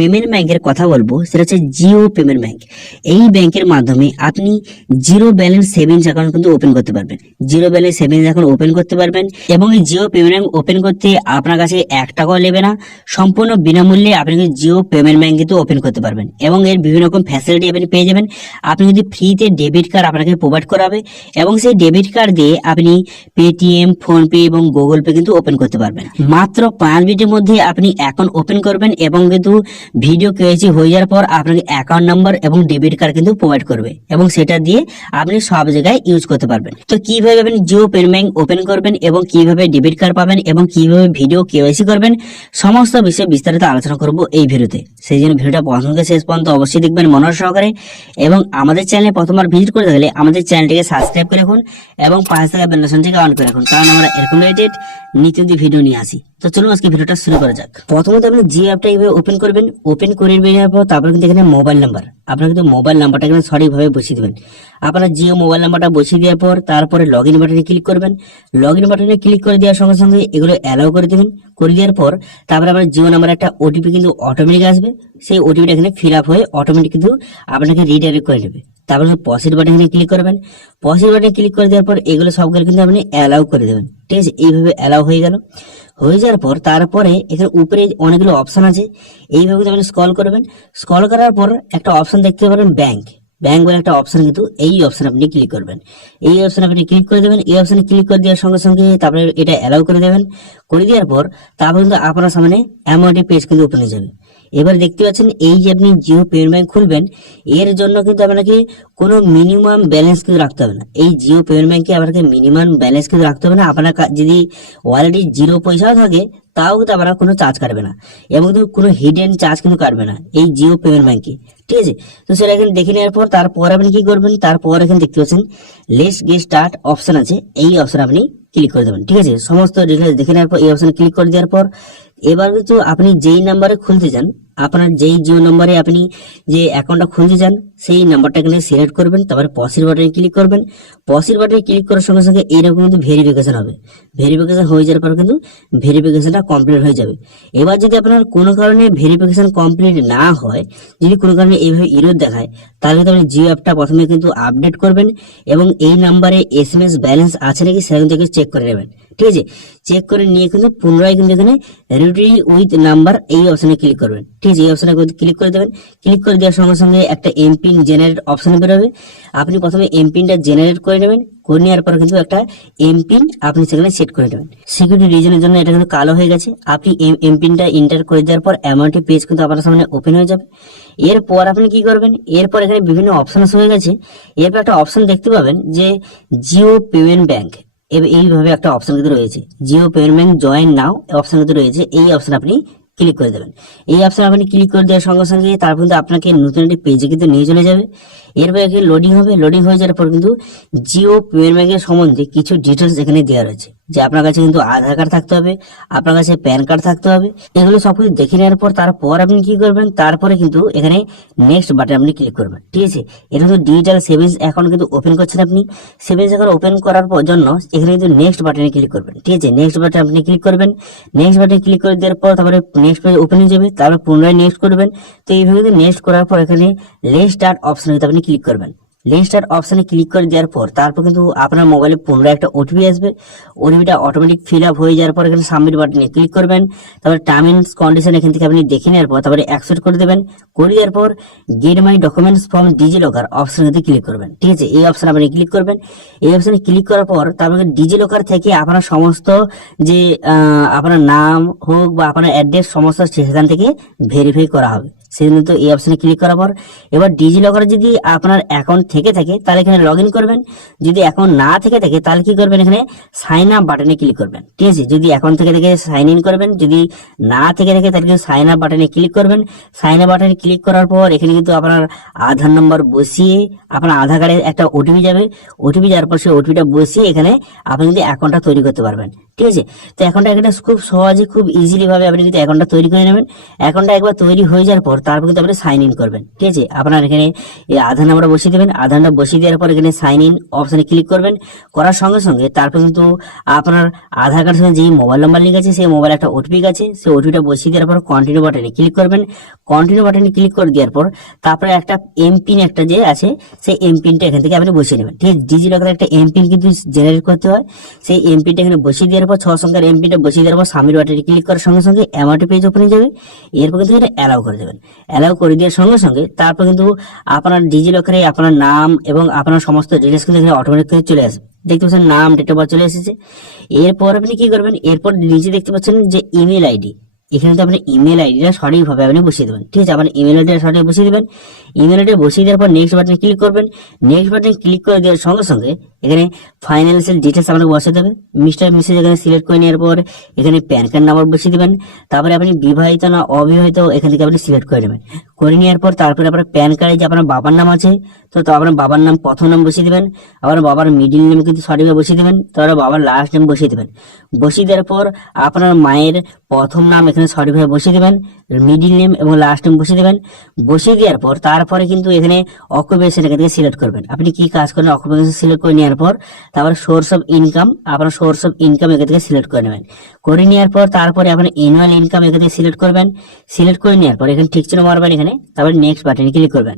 Payment ব্যাংকের কথা বলবো সেটা হচ্ছে জিও পেমেন্ট ব্যাংক। এই ব্যাংকের মাধ্যমে আপনি জিরো ব্যালেন্স সেভিংস অ্যাকাউন্ট কিন্তু ওপেন করতে পারবেন। Zero balance savings account open করতে পারবেন এবং এই জিও পেমেন্ট ব্যাংক ওপেন করতে আপনার কাছে 1 টাকাও নেবে না। সম্পূর্ণ বিনামূল্যে আপনি কিন্তু জিও পেমেন্ট ব্যাংক কিন্তু ওপেন করতে পারবেন এবং এর বিভিন্ন রকম ফ্যাসিলিটি আপনি পেয়ে যাবেন। আপনি যদি ফ্রিতে ডেবিট কার্ড আপনাকে প্রোভাইড করাবে এবং সেই ডেবিট কার্ড দিয়ে আপনি পেটিএম, ফোনপে এবং গুগল পে কিন্তু ওপেন করতে পারবেন। মাত্র 5 মিনিটের মধ্যে আপনি অ্যাকাউন্ট ওপেন করবেন এবং কিন্তু ভিডিও কেওয়াইসি হয়ে যাওয়ার পর আপনাকে অ্যাকাউন্ট নাম্বার এবং ডেবিট কার্ড কিন্তু প্রোভাইড করবে এবং সেটা দিয়ে আপনি সব জায়গায় ইউজ করতে পারবেন। তো কিভাবে আপনি জিও পেমেন্ট ব্যাংক ওপেন করবেন এবং কিভাবে ডেবিট কার্ড পাবেন এবং কিভাবে ভিডিও কেওয়াইসি করবেন সমস্ত বিষয়ে বিস্তারিত আলোচনা করব এই ভিডিওতে। সেই জন্য ভিডিওটা প্রথম থেকে শেষ পর্যন্ত অবশ্যই দেখবেন মনোযোগ সহকারে এবং আমাদের চ্যানেলে প্রথমবার ভিজিট করে থাকলে আমাদের চ্যানেলটিকে সাবস্ক্রাইব করে রাখুন এবং পাশে থাকা বেল আইকনটিকে অন করে রাখুন, কারণ আমরা এরকম রিলেটেড নিত্য ভিডিও নিয়ে আসি। তো চলুন আজকে ভিডিওটা শুরু করা যাক। প্রথমত আপনি জিও অ্যাপটা এইভাবে ওপেন করবেন। ওপেন করে বেরিয়ে পর তারপর কিন্তু এখানে মোবাইল নাম্বার, আপনার কিন্তু মোবাইল নাম্বারটা এখানে সঠিকভাবে বসিয়ে দেবেন। আপনার জিও মোবাইল নাম্বারটা বসিয়ে দেওয়ার পর তারপরে লগ ইন বাটনে ক্লিক করবেন। লগ ইন বাটনে ক্লিক করে দেওয়ার সঙ্গে সঙ্গে এগুলো অ্যালাউ করে দেবেন। করে দেওয়ার পর তারপরে আপনার জিও নাম্বার একটা ওটিপি কিন্তু অটোমেটিক আসবে। সেই ওটিপিটা এখানে ফিল আপ হয়ে অটোমেটিক কিন্তু আপনাকে রিডাইরেক্ট করে নেবে। তারপরে পজিটিভ বাটনে ক্লিক করবেন। পজিটিভ বাটনে ক্লিক করে দেওয়ার পর এগুলো সবগুলো কিন্তু আপনি অ্যালাউ করে দেবেন। ঠিক আছে, এইভাবে অ্যালাউ হয়ে গেল। হয়ে যাওয়ার পর তারপরে এখানে উপরে অনেকগুলো অপশন আছে, এইভাবে আপনি স্ক্রল করবেন। স্ক্রল করার পর একটা অপশন দেখতে পারেন ব্যাংক। ব্যাংক বলে একটা অপশন, কিন্তু এই অপশন আপনি ক্লিক করবেন। এই অপশন আপনি ক্লিক করে দেবেন। এই অপশনে ক্লিক করে দেওয়ার সঙ্গে সঙ্গে তারপরে এটা অ্যালাউ করে দেবেন। করে দেওয়ার পর তারপর কিন্তু আপনার সামনে এমন একটি পেজ কিন্তু ওপেন হয়ে যাবে। এবার দেখতে পাচ্ছেন এই যে আপনি জিও পেমেন্ট ব্যাংক খুলবেন, এর জন্য কিন্তু আপনাকে কোনো মিনিমাম ব্যালেন্স কিন্তু রাখতে হবে না। এই জিও পেমেন্ট ব্যাংকে আপনাকে মিনিমাম ব্যালেন্স কিন্তু রাখতে হবে না। আপনার যদি অলরেডি 0 পয়সাও থাকে তাও কিন্তু আপনারা কোনো চার্জ কাটবে না এবং কিন্তু কোনো হিডেন চার্জ কিন্তু কাটবে না এই জিও পেমেন্ট ব্যাংকে। ঠিক আছে, তো সেটা এখানে দেখে নেওয়ার পর তারপর আপনি কি করবেন, তারপর এখানে দেখতে পাচ্ছেন লেটস গেট স্টার্ট অপশন আছে, এই অপশন আপনি ক্লিক করে দেবেন। ঠিক আছে, সমস্ত ডিটেলস দেখে নেওয়ার পর এই অপশনে ক্লিক করে দেওয়ার পর এবার কিন্তু আপনি যেই নাম্বারে খুলতে চান, আপনার যেই জিও নাম্বারে আপনি যে অ্যাকাউন্টটা খুলতে চান সেই নাম্বারটা এখানে সিলেক্ট করবেন। তারপরে পসির বাটনে ক্লিক করবেন। পসির বাটনে ক্লিক করার সঙ্গে সঙ্গে এইরকম কিন্তু ভেরিফিকেশন হবে। ভেরিফিকেশন হয়ে যাওয়ার পর কিন্তু ভেরিফিকেশনটা কমপ্লিট হয়ে যাবে। এবার যদি আপনার কোনো কারণে ভেরিফিকেশন কমপ্লিট না হয়, যদি কোনো কারণে এইভাবে এরর দেখায়, তাহলে কিন্তু আপনি জিও অ্যাপটা প্রথমে কিন্তু আপডেট করবেন এবং এই নাম্বারে এসএমএস ব্যালেন্স আছে নাকি সেটা কিন্তু চেক করে নেবেন। ঠিক আছে, চেক করে নিয়ে কিন্তু পুনরায় কিন্তু এখানে রিট্রিভ উইথ নাম্বার এই অপশনে ক্লিক করবেন। ঠিক আছে, এই অপশনে ক্লিক করে দেবেন। ক্লিক করে দেওয়ার সঙ্গে সঙ্গে একটা এমপিন জেনারেট অপশন বেরোবে। আপনি প্রথমে এমপিনটা জেনারেট করে নেবেন। করে নেওয়ার পর কিন্তু একটা এমপিন আপনি সেখানে সেট করে নেবেন। সিকিউরিটি রিজনের জন্য এটা কিন্তু কালো হয়ে গেছে। আপনি এমপিনটা এন্টার করে দেওয়ার পর এমনটি পেজ কিন্তু আপনার সামনে ওপেন হয়ে যাবে। এরপর আপনি কি করবেন, এরপর এখানে বিভিন্ন অপশন হয়ে গেছে। এরপর একটা অপশন দেখতে পাবেন যে জিও পেমেন্ট ব্যাংক, এইভাবে একটা অপশন কিন্তু রয়েছে, জিও পেমেন্ট ব্যাংক জয়েন নাও অপশন কিন্তু রয়েছে। এই অপশন আপনি ক্লিক করে দেবেন। এই অপশন আপনি ক্লিক করে দেওয়ার সঙ্গে সঙ্গে তারপর কিন্তু আপনাকে নতুন একটি পেজে কিন্তু নিয়ে চলে যাবে। এরপর এখানে লোডিং হবে। লোডিং হয়ে যাওয়ার পর কিন্তু জিও পেমেন্ট ব্যাংকের সম্বন্ধে কিছু ডিটেলস এখানে দেওয়া রয়েছে, যে আপনার কাছে কিন্তু আধার কার্ড থাকতে হবে, আপনার কাছে প্যান কার্ড থাকতে হবে। এগুলো সবকিছু দেখে নেওয়ার পর তারপর আপনি কি করবেন, তারপরে কিন্তু এখানে নেক্সট বাটনে আপনি ক্লিক করবেন। ঠিক আছে, এটা কিন্তু ডিজিটাল সেভিংস অ্যাকাউন্ট কিন্তু ওপেন করছেন আপনি। সেভিংস অ্যাকাউন্ট ওপেন করার জন্য এখানে কিন্তু নেক্সট বাটনে ক্লিক করবেন। ঠিক আছে, নেক্সট বাটনে আপনি ক্লিক করবেন। নেক্সট বাটনে ক্লিক করে দেওয়ার পর তারপরে নেক্সট পেজ ওপেন হয়ে যাবে। তারপর পুনরায় নেক্সট করবেন। তো এইভাবে কিন্তু নেক্সট করার পর এখানে লেটস স্টার্ট অপশনে আপনি ক্লিক করবেন। লেটস স্টার্ট অপশনে ক্লিক করে দেওয়ার পর তারপর কিন্তু আপনার মোবাইলে পুনরায় একটা ওটিপি আসবে। ওটিপিটা অটোমেটিক ফিল আপ হয়ে যাওয়ার পর এখানে সাবমিট বাটনে ক্লিক করবেন। তারপরে টার্ম এন্ড কন্ডিশন এখান থেকে আপনি দেখে নেওয়ার পর তারপরে অ্যাকসেপ্ট করে দেবেন। করে দেওয়ার পর get my documents from DigiLocker option কিন্তু ক্লিক করবেন। ঠিক আছে, এই অপশন আপনি ক্লিক করবেন। এই অপশনে ক্লিক করার পর তারপরে ডিজিলকার থেকে আপনার সমস্ত যে আপনার নাম হোক বা আপনার অ্যাড্রেস সমস্ত সেখান থেকে ভেরিফাই করা হবে। সেজন্য তো এই অপশনে ক্লিক করার পর এবার ডিজিলকারে যদি আপনার অ্যাকাউন্ট থেকে থাকে তাহলে এখানে লগ ইন করবেন। যদি অ্যাকাউন্ট না থেকে থাকে তাহলে কি করবেন, এখানে সাইন আপ বাটনে ক্লিক করবেন। ঠিক আছে, যদি অ্যাকাউন্ট থেকে থাকে সাইন ইন করবেন, যদি না থেকে থাকে তাহলে কিন্তু সাইন আপ বাটনে ক্লিক করবেন। সাইন আপ বাটনে ক্লিক করার পর এখানে কিন্তু আপনার আধার নম্বর বসিয়ে আপনার আধার কার্ডে একটা ওটিপি যাবে। ওটিপি যাওয়ার পর সেই ওটিপিটা বসিয়ে এখানে আপনি কিন্তু অ্যাকাউন্টটা তৈরি করতে পারবেন। ঠিক আছে, তো অ্যাকাউন্টটা খুব সহজে খুব ইজিলি ভাবে আপনি কিন্তু অ্যাকাউন্টটা তৈরি করে নেবেন। অ্যাকাউন্টটা একবার তৈরি হয়ে যাওয়ার পর তারপর কিন্তু আপনি সাইন ইন করবেন। ঠিক আছে, আপনার এখানে এই আধার নাম্বারটা বসিয়ে দেবেন। আধারটা বসিয়ে দেওয়ার পর এখানে সাইন ইন অপশনে ক্লিক করবেন। করার সঙ্গে সঙ্গে তারপর কিন্তু আপনার আধার কার্ডের সঙ্গে যে মোবাইল নাম্বার লিঙ্ক আছে সেই মোবাইলে একটা ওটিপি আছে, সেই ওটিপিটা বসিয়ে দেওয়ার পর কন্টিনিউ বাটনে ক্লিক করবেন। কন্টিনিউ বাটনে ক্লিক করে দেওয়ার পর তারপরে একটা এমপিন একটা যে আছে সেই এমপিনটা এখান থেকে আপনি বসিয়ে নেবেন। ঠিক আছে, ডিজিলকারে একটা এমপিন কিন্তু জেনারেট করতে হয়। সেই এমপিনটা এখানে বসিয়ে দেওয়ার পর 6 সংখ্যার এমপিনটা বসিয়ে দেওয়ার পর সাবমিট বাটনে ক্লিক করার সঙ্গে সঙ্গে অ্যামাউন্ট পেজ ওপেন হয়ে যাবে। এরপর কিন্তু এটা অ্যালাউ করে দেবেন। অ্যালাউ করে দেওয়ার সঙ্গে সঙ্গে তারপর কিন্তু আপনার ডিজিলকারে আপনার নাম এবং আপনার সমস্ত ডিটেলস কিন্তু এখানে অটোমেটিক চলে আসবে। দেখতে পাচ্ছেন নাম, ডেট অফ বার্থ চলে এসেছে। এরপর আপনি কি করবেন, এরপর নিচে দেখতে পাচ্ছেন যে ইমেল আইডি, এখানে তো আপনি ইমেল আইডিটা সঠিকভাবে আপনি বসিয়ে দেবেন। ঠিক আছে, আপনার ইমেল আইডিটা সঠিক বসিয়ে দেবেন। ইমেল আইডি বসিয়ে দেওয়ার পর নেক্সট বাটনে ক্লিক করবেন। নেক্সট বাটনে ক্লিক করে দেওয়ার সঙ্গে সঙ্গে এখানে ফাইন্যান্সিয়াল ডিটেলস আপনাকে বসাতে হবে। মিস্টার মিসেস এখানে সিলেক্ট করে নেওয়ার পর এখানে প্যান কার্ড নাম্বার বসিয়ে দেবেন। তারপরে আপনি বিবাহিত না অবিবাহিত এখান থেকে আপনি সিলেক্ট করে নেবেন। করে নেওয়ার পর তারপরে আপনার প্যান কার্ডে যে আপনার বাবার নাম আছে তো আপনার বাবার নাম প্রথম নাম বসিয়ে দেবেন। আবার বাবার মিডিল নেম কিন্তু সঠিকভাবে বসিয়ে দেবেন। তারপরে বাবার লাস্ট নেম বসিয়ে দেবেন। বসিয়ে দেওয়ার পর আপনার মায়ের প্রথম নাম এখানে সঠিকভাবে বসিয়ে দেবেন, মিডিল নেম এবং লাস্ট নেম বসিয়ে দেবেন। বসিয়ে দেওয়ার পর তারপরে কিন্তু এখানে অকুপেশন এখান থেকে সিলেক্ট করবেন। আপনি কি কাজ করেন অকুপেশন সিলেক্ট করে নেওয়ার পর তারপর সোর্স অফ ইনকাম, আপনার সোর্স অফ ইনকাম এখান থেকে সিলেক্ট করে নেবেন। করে নেওয়ার পর তারপরে আপনার অ্যানুয়াল ইনকাম এখান থেকে সিলেক্ট করবেন। সিলেক্ট করে নেওয়ার পর এখানে ঠিক চিহ্ন মারবেন এখানে, তারপরে নেক্সট বাটনে ক্লিক করবেন।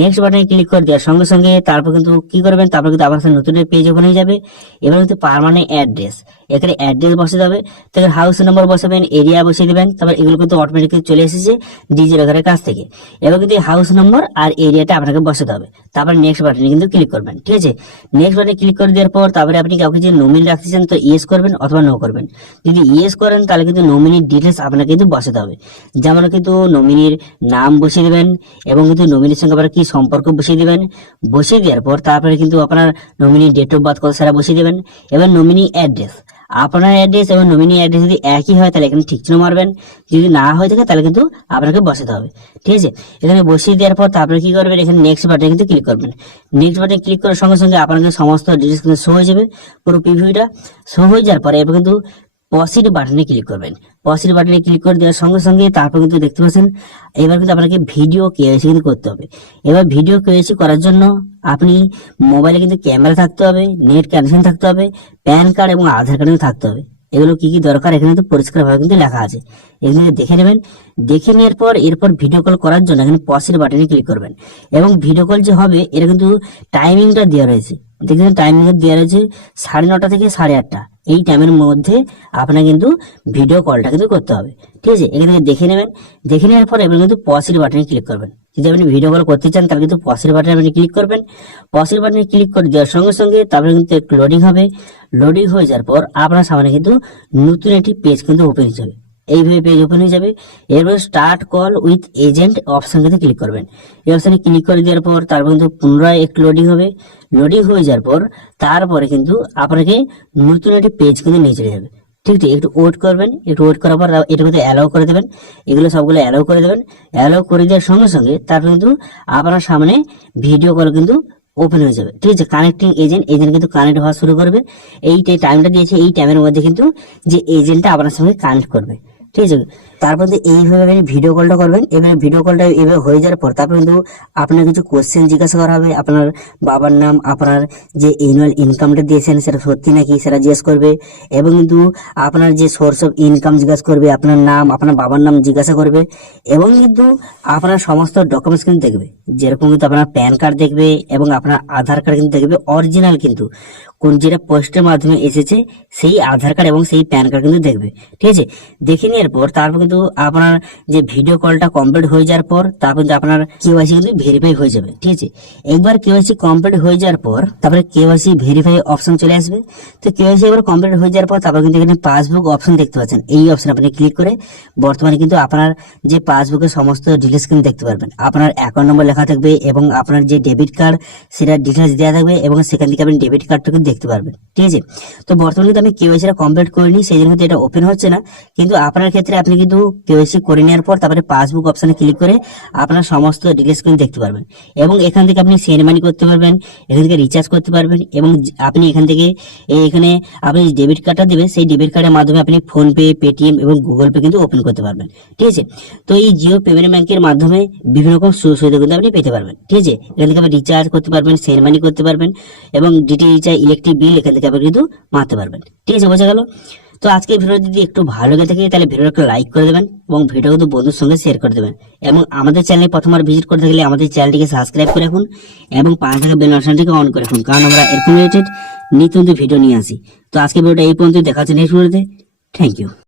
নেক্সট বাটনে ক্লিক করে দেওয়ার সঙ্গে সঙ্গে তারপর কিন্তু কি করবেন, তারপর কিন্তু আপনার সাথে নতুন পেজ ওপেন হয়ে যাবে। এবার কিন্তু পার্মানেন্ট অ্যাড্রেস, এখানে অ্যাড্রেস বসাতে হবে। তারপর হাউস নম্বর বসাবেন, এরিয়া বসিয়ে দেবেন। তারপর এগুলো কিন্তু অটোমেটিক্যালি চলে এসেছে ডিজিলকারের কাছ থেকে। এবার কিন্তু হাউস নম্বর আর এরিয়াটা আপনাকে বসাতে হবে। তারপর নেক্সট বাটনে কিন্তু ক্লিক করবেন। ঠিক আছে, নেক্সট বাটনে ক্লিক করে দেওয়ার পর তারপরে আপনি কাউকে যে নমিনি রাখতে চান তো ইয়েস করবেন অথবা নো করবেন। যদি ইয়েস করেন তাহলে কিন্তু নমিনির ডিটেলস আপনাকে কিন্তু বসাতে হবে। যেমন কিন্তু নমিনির নাম বসিয়ে দেবেন এবং কিন্তু নমিনির সঙ্গে আপনার কি সম্পর্ক বসিয়ে দেবেন। বসিয়ে দেওয়ার পর তারপরে কিন্তু আপনার নমিনি ডেট অফ বার্থ কত সেটা বসিয়ে দেবেন। এবার নমিনি অ্যাড্রেস, আপনার অ্যাড্রেস এবং নমিনি অ্যাড্রেস যদি একই হয় তাহলে এখানে ঠিক চিহ্ন মারবেন। যদি না হয়ে থাকে তাহলে কিন্তু আপনাকে বসাতে হবে। ঠিক আছে, এখানে বসিয়ে দেওয়ার পর তারপরে কি করবেন, এখানে নেক্সট বাটনে কিন্তু ক্লিক করবেন। নেক্সট বাটনে ক্লিক করার সঙ্গে সঙ্গে আপনাকে সমস্ত ডিটেলস কিন্তু শো হয়ে যাবে। পুরো প্রিভিউটা শো হয়ে যাওয়ার পরে এবার কিন্তু পসিড বাটনে ক্লিক করবেন। পসিড বাটনে ক্লিক করে দেওয়ার সঙ্গে সঙ্গে তারপর কিন্তু দেখতে পাচ্ছেন এবার কিন্তু আপনাকে ভিডিও কেওয়াইসি কিন্তু করতে হবে। এবার ভিডিও কেওয়াইসি করার জন্য আপনি মোবাইলে কিন্তু ক্যামেরা থাকতে হবে, নেট কানেকশন থাকতে হবে, প্যান কার্ড এবং আধার কার্ড থাকতে হবে। এগুলো কি কি দরকার এখানে কিন্তু পরিষ্কারভাবে কিন্তু লেখা আছে, এখানে দেখে নেবেন। দেখে নেওয়ার পর এরপর ভিডিও কল করার জন্য এখানে পসের বাটনে ক্লিক করবেন এবং ভিডিও কল যে হবে এটা কিন্তু টাইমিংটা দেওয়া রয়েছে। দেখবেন টাইমিং দেওয়া রয়েছে 9:30 থেকে 8:30, এই টাইমের মধ্যে আপনার কিন্তু ভিডিও কলটা কিন্তু করতে হবে। ঠিক আছে, এখান থেকে দেখে নেবেন। দেখে নেওয়ার পর এবার কিন্তু পসের বাটনে ক্লিক করবেন। যদি আপনি ভিডিও কল করতে চান তাহলে কিন্তু পসের বাটনে আপনি ক্লিক করবেন। পসের বাটনে ক্লিক করে দেওয়ার সঙ্গে সঙ্গে তারপরে কিন্তু একটু লোডিং হবে। লোডিং হয়ে যাওয়ার পর আপনার সামনে কিন্তু নতুন একটি পেজ কিন্তু ওপেন হয়ে যাবে। এইভাবে পেজ ওপেন হয়ে যাবে। এরপর start call with agent option কিন্তু ক্লিক করবেন। এই অপশনে ক্লিক করে দেওয়ার পর তারপর কিন্তু পুনরায় একটু লোডিং হবে। লোডিং হয়ে যাওয়ার পর তারপরে কিন্তু আপনাকে নতুন একটি পেজ কিন্তু নিয়ে চলে যাবে। ঠিক ঠিক একটু ওয়েট করবেন। একটু ওয়েট করার পর এটার মধ্যে অ্যালাউ করে দেবেন। এগুলো সবগুলো অ্যালাউ করে দেবেন। অ্যালাউ করে দেওয়ার সঙ্গে সঙ্গে তারপর কিন্তু আপনার সামনে ভিডিও কল কিন্তু ওপেন হয়ে যাবে। ঠিক আছে, কানেক্টিং এজেন্ট কিন্তু কানেক্ট হওয়া শুরু করবে। এই টাইমটা দিয়েছে, এই টাইমের মধ্যে কিন্তু যে এজেন্টটা আপনার সঙ্গে কানেক্ট করবে। ঠিক আছে, তারপর এইভাবে ভিডিও কলটা করবেন। এবারে ভিডিও কলটা এভাবে হয়ে যাওয়ার পর তারপর কিন্তু আপনার কিছু কোশ্চেন জিজ্ঞাসা করা হবে। আপনার বাবার নাম, আপনার যে অ্যানুয়াল ইনকামটা দিয়েছেন সেটা সত্যি নাকি সেটা জিজ্ঞেস করবে এবং কিন্তু আপনার যে সোর্স অফ ইনকাম জিজ্ঞাসা করবে, আপনার নাম, আপনার বাবার নাম জিজ্ঞাসা করবে এবং কিন্তু আপনার সমস্ত ডকুমেন্টস কিন্তু দেখবে। যেরকম কিন্তু আপনার প্যান কার্ড দেখবে এবং আপনার আধার কার্ড কিন্তু দেখবে অরিজিনাল, কিন্তু কোন যেটা পোস্টের মাধ্যমে এসেছে সেই আধার কার্ড এবং সেই প্যান কার্ড কিন্তু দেখবে। ঠিক আছে, দেখে নেওয়ার পর তারপর কিন্তু আপনার যে ভিডিও কলটা কমপ্লিট হয়ে যাওয়ার পর তারপর কিন্তু আপনার কেওয়াইসি কিন্তু ভেরিফাই হয়ে যাবে। ঠিক আছে, একবার কেওয়াইসি কমপ্লিট হয়ে যাওয়ার পর তারপরে কেওয়াইসি ভেরিফাই অপশন চলে আসবে। তো কেওয়াইসি একবার কমপ্লিট হয়ে যাওয়ার পর তারপর কিন্তু এখানে পাসবুক অপশন দেখতে পাচ্ছেন। এই অপশন আপনি ক্লিক করে বর্তমানে কিন্তু আপনার যে পাসবুকের সমস্ত ডিটেলস কিন্তু দেখতে পারবেন। আপনার অ্যাকাউন্ট নম্বর লেখা থাকবে এবং আপনার যে ডেবিট কার্ড সেটা ডিটেলস দেওয়া থাকবে এবং সেখান থেকে আপনি ডেবিট কার্ডটা কিন্তু দেখতে পারবেন। ঠিক আছে, তো বর্তমানে কিন্তু আমি কেওয়াইসিটা কমপ্লিট করিনি, সেই জন্য কিন্তু এটা ওপেন হচ্ছে না। কিন্তু আপনার ক্ষেত্রে আপনি কিন্তু কেওয়াইসি করে নেওয়ার পর তারপরে পাসবুক অপশনে ক্লিক করে আপনার সমস্ত ডিটেলস কিন্তু দেখতে পারবেন এবং এখান থেকে আপনি সেন্ড মানি করতে পারবেন, এখান থেকে রিচার্জ করতে পারবেন এবং আপনি এখান থেকে এখানে আপনি ডেবিট কার্ডটা দেবেন, সেই ডেবিট কার্ডের মাধ্যমে আপনি ফোনপে, পেটিএম এবং গুগল পে কিন্তু ওপেন করতে পারবেন। ঠিক আছে, তো এই জিও পেমেন্ট ব্যাংকের মাধ্যমে বিভিন্ন রকম সুযোগ সুবিধা কিন্তু আপনি পেতে পারবেন। ঠিক আছে, এখান থেকে আপনি রিচার্জ করতে পারবেন, সেন্ড মানি করতে পারবেন এবং ডিটি রিচার্জ, ইলেকট্রিক বিল এখান থেকে আপনি কিন্তু মারতে পারবেন। ঠিক আছে, বোঝা গেল? তো আজকে ভিডিও যদি একটু ভালো লেগে থাকে তাহলে ভিডিওটা একটা লাইক করে দেবেন এবং ভিডিও কিন্তু বন্ধুর সঙ্গে শেয়ার করে দেবেন এবং আমাদের চ্যানেলে প্রথমবার ভিজিট করতে গেলে আমাদের চ্যানেলটিকে সাবস্ক্রাইব করে রাখুন এবং পাশে থাকা বেল আইকনটিকে অন করে রাখুন, কারণ আমরা এরকম রিলেটেড নিত্য নতুন ভিডিও নিয়ে আসি। তো আজকে ভিডিওটা এই পর্যন্ত, দেখা হচ্ছে নেক্সট ভিডিওতে। Thank you.